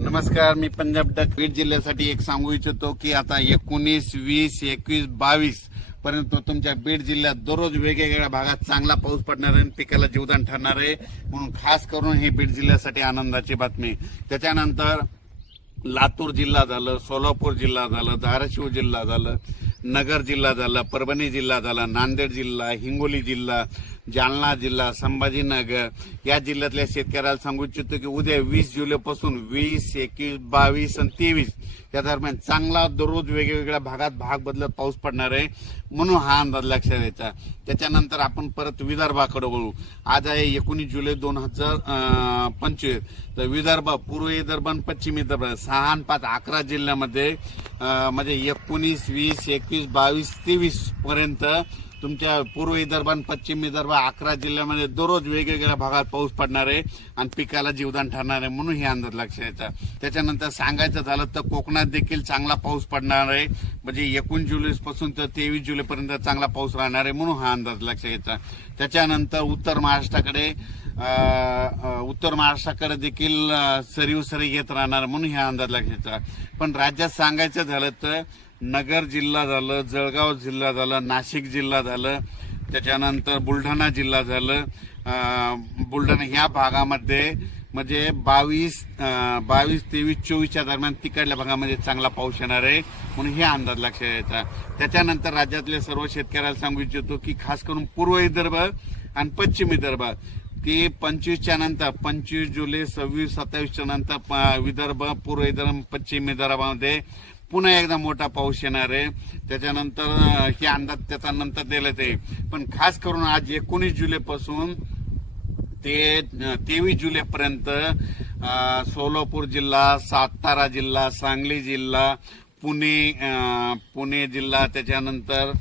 नमस्कार, मी पंजाब डक बीड जिल्ह्यासाठी एक सांगू इच्छितो की आता 19, 20, 21, 22 पर्यंत तुमच्या बीड जिल्ह्यात दररोज वेगवेगळ्या भागात चांगला पाऊस पडणार आहे, पिकाला जीवदान ठरणार आहे. म्हणून खास करून ही बीड जिल्ह्यासाठी आनंदाची बातमी. त्याच्यानंतर लातूर जिल्हा झालं, सोलापूर जिल्हा झालं, धाराशिव जिल्हा झालं, नगर जिल्हा झाला, परभणी जिल्हा झाला, नांदेड जिल्हा, हिंगोली जिल्हा, जालना जिल्हा, संभाजीनगर या जिल्ह्यातल्या शेतकऱ्याला सांगू इच्छितो की उद्या 20 जुलैपासून 20, 21, 22 आणि 23 या दरम्यान चांगला दररोज वेगवेगळ्या भागात भाग बदलत पाऊस पडणार आहे. म्हणून हा अंदाज लक्षात घ्यायचा. त्याच्यानंतर आपण परत विदर्भाकडे वळू. आज आहे 19 जुलै 2025. तर विदर्भ, पूर्व विदर्भ आणि पश्चिम विदर्भ 6 आणि 5 11 जिल्ह्यामध्ये म्हणजे 19, 20, 21, 22, 23 पर्यंत तुमच्या पूर्व विदर्भ आणि पश्चिम विदर्भ 11 जिल्ह्यामध्ये दररोज वेगवेगळ्या भागात पाऊस पडणार आहे आणि पिकाला जीवदान ठरणार आहे. म्हणून हे अंदाज लक्षात घ्यायचा. त्याच्यानंतर सांगायचं झालं तर कोकणात देखील चांगला पाऊस पडणार आहे. म्हणजे 19 जुलैपासून तर 23 जुलैपर्यंत चांगला पाऊस राहणार आहे. म्हणून हा अंदाज लक्षात घ्यायचा. त्याच्यानंतर उत्तर महाराष्ट्राकडे देखील सरीव सरी येत राहणार, म्हणून हा अंदाज लक्षात घ्यायचा. पण राज्यात सांगायचं झालं तर नगर जिल्हा झालं, जळगाव जिल्हा झालं, नाशिक जिल्हा झालं, त्याच्यानंतर बुलढाणा जिल्हा झालं. बुलढाणा ह्या भागामध्ये म्हणजे 22, 23, 24च्या दरम्यान तिकडल्या भागामध्ये चांगला पाऊस येणार आहे. म्हणून हे अंदाज लक्षात घ्यायचा. त्याच्यानंतर राज्यातले सर्व शेतकऱ्याला सांगू इच्छितो की खास करून पूर्व विदर्भ आणि पश्चिम विदर्भ की 25च्या नंतर 25 जुलै, 26, 27च्या नंतर विदर्भ, पूर्व विदर्भ, पश्चिम विदर्भामध्ये पुन्हा एकदा मोठा पाऊस येणार आहे. त्याच्यानंतर हे अंदाज त्याचा नंतर दिला ते. पण खास करून आज 19 जुलैपासून ते 23 जुलैपर्यंत सोलापूर जिल्हा, सातारा जिल्हा, सांगली जिल्हा, पुणे जिल्हा, त्याच्यानंतर